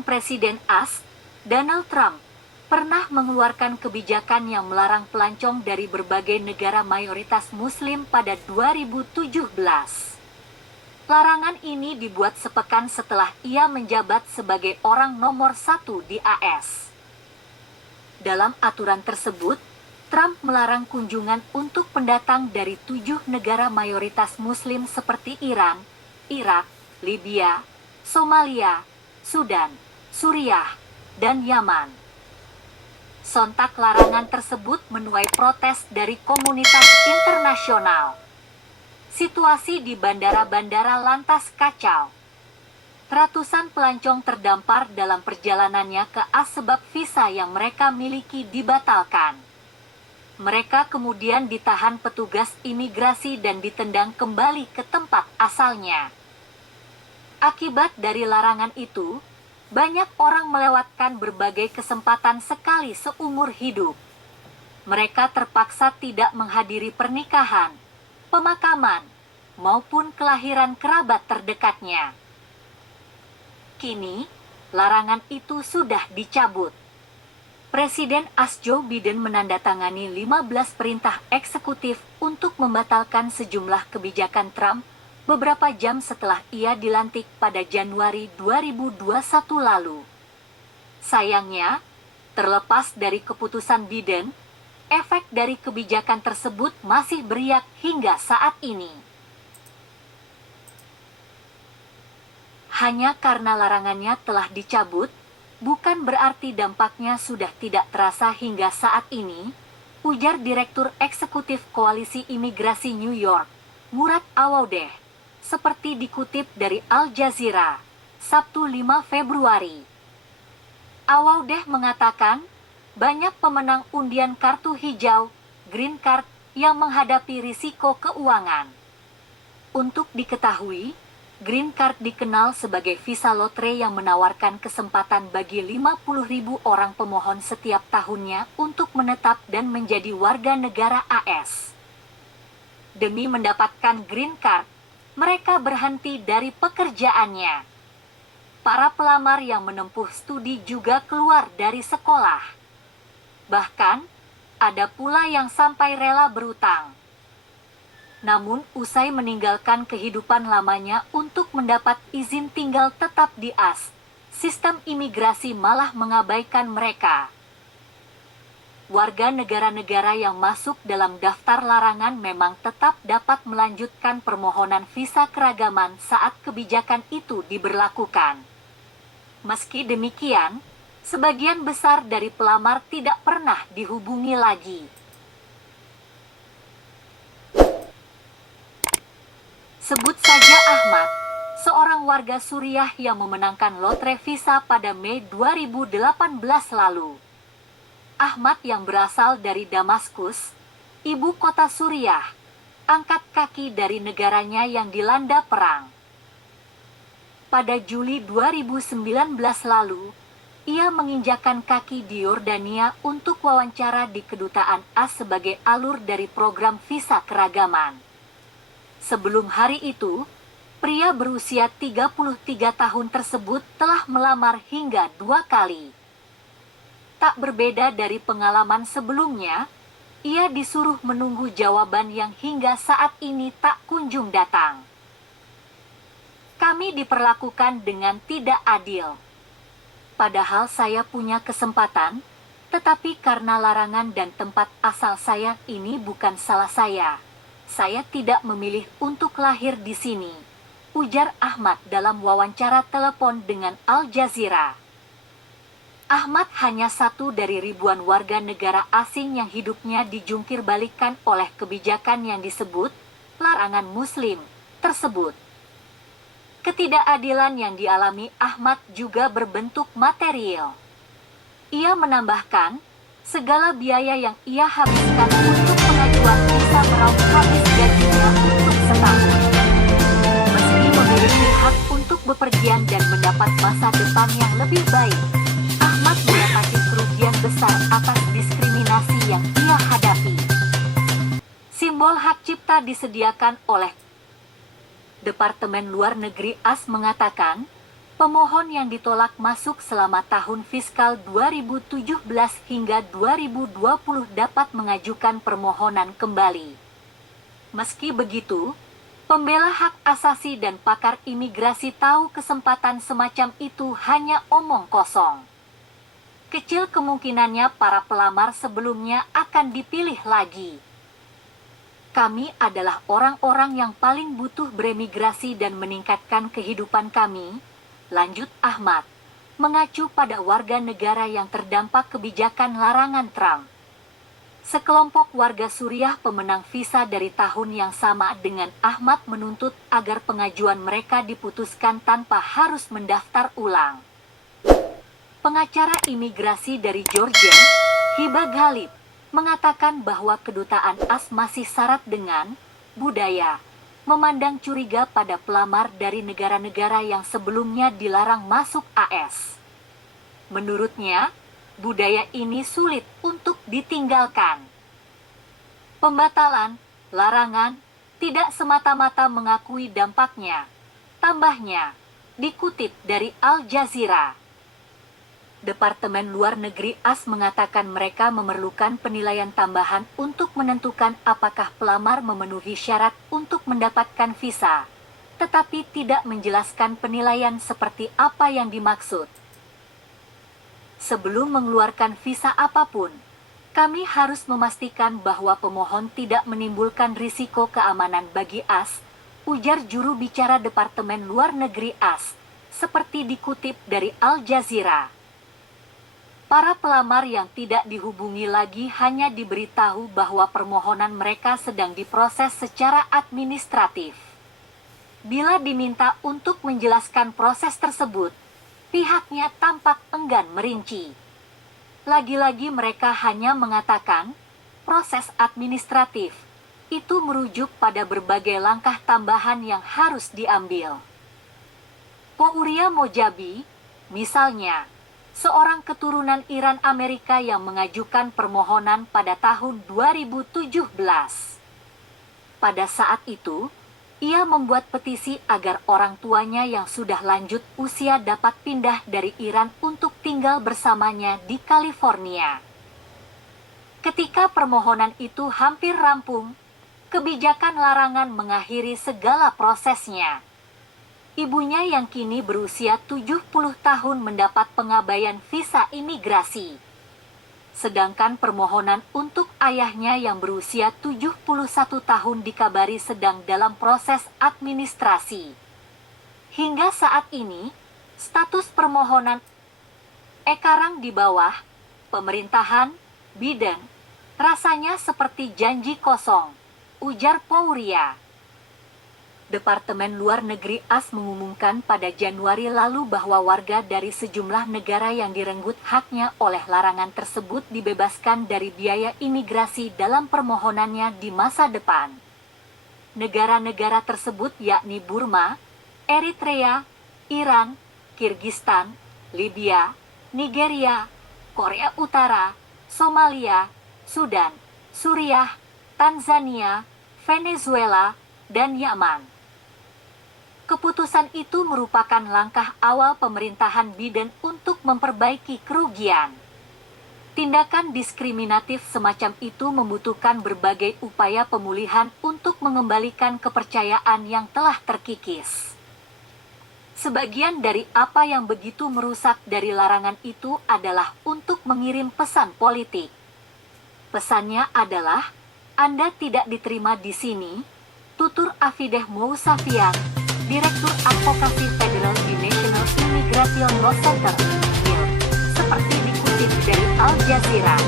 Mantan Presiden AS, Donald Trump, pernah mengeluarkan kebijakan yang melarang pelancong dari berbagai negara mayoritas Muslim pada 2017. Larangan ini dibuat sepekan setelah ia menjabat sebagai orang nomor 1 di AS. Dalam aturan tersebut, Trump melarang kunjungan untuk pendatang dari 7 negara mayoritas Muslim seperti Iran, Irak, Libya, Somalia, Sudan, Suriah, dan Yaman. Sontak larangan tersebut menuai protes dari komunitas internasional. Situasi di bandara-bandara lantas kacau. Ratusan pelancong terdampar dalam perjalanannya ke AS sebab visa yang mereka miliki dibatalkan. Mereka kemudian ditahan petugas imigrasi dan ditendang kembali ke tempat asalnya. Akibat dari larangan itu, banyak orang melewatkan berbagai kesempatan sekali seumur hidup. Mereka terpaksa tidak menghadiri pernikahan, pemakaman, maupun kelahiran kerabat terdekatnya. Kini, larangan itu sudah dicabut. Presiden AS Joe Biden menandatangani 15 perintah eksekutif untuk membatalkan sejumlah kebijakan Trump beberapa jam setelah ia dilantik pada Januari 2021 lalu. Sayangnya, terlepas dari keputusan Biden, efek dari kebijakan tersebut masih beriak hingga saat ini. Hanya karena larangannya telah dicabut, bukan berarti dampaknya sudah tidak terasa hingga saat ini, ujar Direktur Eksekutif Koalisi Imigrasi New York, Murad Awoudeh, seperti dikutip dari Al Jazeera, Sabtu 5 Februari. Awoudeh mengatakan, banyak pemenang undian kartu hijau, Green Card, yang menghadapi risiko keuangan. Untuk diketahui, Green Card dikenal sebagai visa lotre yang menawarkan kesempatan bagi 50.000 orang pemohon setiap tahunnya untuk menetap dan menjadi warga negara AS. Demi mendapatkan Green Card, mereka berhenti dari pekerjaannya. Para pelamar yang menempuh studi juga keluar dari sekolah. Bahkan, ada pula yang sampai rela berutang. Namun, usai meninggalkan kehidupan lamanya untuk mendapat izin tinggal tetap di AS, sistem imigrasi malah mengabaikan mereka. Warga negara-negara yang masuk dalam daftar larangan memang tetap dapat melanjutkan permohonan visa keragaman saat kebijakan itu diberlakukan. Meski demikian, sebagian besar dari pelamar tidak pernah dihubungi lagi. Sebut saja Ahmad, seorang warga Suriah yang memenangkan lotre visa pada Mei 2018 lalu. Ahmad yang berasal dari Damaskus, ibu kota Suriah, angkat kaki dari negaranya yang dilanda perang. Pada Juli 2019 lalu, ia menginjakkan kaki di Yordania untuk wawancara di kedutaan AS sebagai alur dari program visa keragaman. Sebelum hari itu, pria berusia 33 tahun tersebut telah melamar hingga 2 kali. Tak berbeda dari pengalaman sebelumnya, ia disuruh menunggu jawaban yang hingga saat ini tak kunjung datang. Kami diperlakukan dengan tidak adil. Padahal saya punya kesempatan, tetapi karena larangan dan tempat asal saya ini bukan salah saya. Saya tidak memilih untuk lahir di sini, ujar Ahmad dalam wawancara telepon dengan Al Jazeera. Ahmad hanya satu dari ribuan warga negara asing yang hidupnya dijungkir balikan oleh kebijakan yang disebut larangan Muslim tersebut. Ketidakadilan yang dialami Ahmad juga berbentuk material. Ia menambahkan, segala biaya yang ia habiskan untuk pengajuan visa meraup habis gajinya untuk setahun. Meski memiliki hak untuk bepergian dan mendapat masa depan yang lebih baik, Ahmad mendapati kerugian besar atas diskriminasi yang ia hadapi. Simbol hak cipta disediakan oleh Departemen Luar Negeri AS mengatakan, Pemohon yang ditolak masuk selama tahun fiskal 2017 hingga 2020 dapat mengajukan permohonan kembali. Meski begitu, pembela hak asasi dan pakar imigrasi tahu kesempatan semacam itu hanya omong kosong. Kecil kemungkinannya para pelamar sebelumnya akan dipilih lagi. Kami adalah orang-orang yang paling butuh beremigrasi dan meningkatkan kehidupan kami, lanjut Ahmad, mengacu pada warga negara yang terdampak kebijakan larangan Trump. Sekelompok warga Suriah pemenang visa dari tahun yang sama dengan Ahmad menuntut agar pengajuan mereka diputuskan tanpa harus mendaftar ulang. Pengacara imigrasi dari Georgia, Hiba Ghalib, mengatakan bahwa kedutaan AS masih syarat dengan budaya memandang curiga pada pelamar dari negara-negara yang sebelumnya dilarang masuk AS. Menurutnya, budaya ini sulit untuk ditinggalkan. Pembatalan, larangan, tidak semata-mata mengakui dampaknya. Tambahnya, dikutip dari Al Jazeera. Departemen Luar Negeri AS mengatakan mereka memerlukan penilaian tambahan untuk menentukan apakah pelamar memenuhi syarat untuk mendapatkan visa, tetapi tidak menjelaskan penilaian seperti apa yang dimaksud. Sebelum mengeluarkan visa apapun, kami harus memastikan bahwa pemohon tidak menimbulkan risiko keamanan bagi AS, ujar juru bicara Departemen Luar Negeri AS, seperti dikutip dari Al Jazeera. Para pelamar yang tidak dihubungi lagi hanya diberitahu bahwa permohonan mereka sedang diproses secara administratif. Bila diminta untuk menjelaskan proses tersebut, pihaknya tampak enggan merinci. Lagi-lagi mereka hanya mengatakan, proses administratif itu merujuk pada berbagai langkah tambahan yang harus diambil. Pouria Mojabi, misalnya, seorang keturunan Iran Amerika yang mengajukan permohonan pada tahun 2017. Pada saat itu, ia membuat petisi agar orang tuanya yang sudah lanjut usia dapat pindah dari Iran untuk tinggal bersamanya di California. Ketika permohonan itu hampir rampung, kebijakan larangan mengakhiri segala prosesnya. Ibunya yang kini berusia 70 tahun mendapat pengabaian visa imigrasi. Sedangkan permohonan untuk ayahnya yang berusia 71 tahun dikabari sedang dalam proses administrasi. Hingga saat ini, status permohonan ekarang di bawah pemerintahan Biden rasanya seperti janji kosong, ujar Pouria. Departemen Luar Negeri AS mengumumkan pada Januari lalu bahwa warga dari sejumlah negara yang direnggut haknya oleh larangan tersebut dibebaskan dari biaya imigrasi dalam permohonannya di masa depan. Negara-negara tersebut yakni Burma, Eritrea, Iran, Kirgistan, Libya, Nigeria, Korea Utara, Somalia, Sudan, Suriah, Tanzania, Venezuela, dan Yaman. Keputusan itu merupakan langkah awal pemerintahan Biden untuk memperbaiki kerugian. Tindakan diskriminatif semacam itu membutuhkan berbagai upaya pemulihan untuk mengembalikan kepercayaan yang telah terkikis. Sebagian dari apa yang begitu merusak dari larangan itu adalah untuk mengirim pesan politik. Pesannya adalah, Anda tidak diterima di sini, tutur Afideh Mousavian, Direktur Advokasi Federal di National Immigration Law Center, seperti dikutip dari Al Jazeera.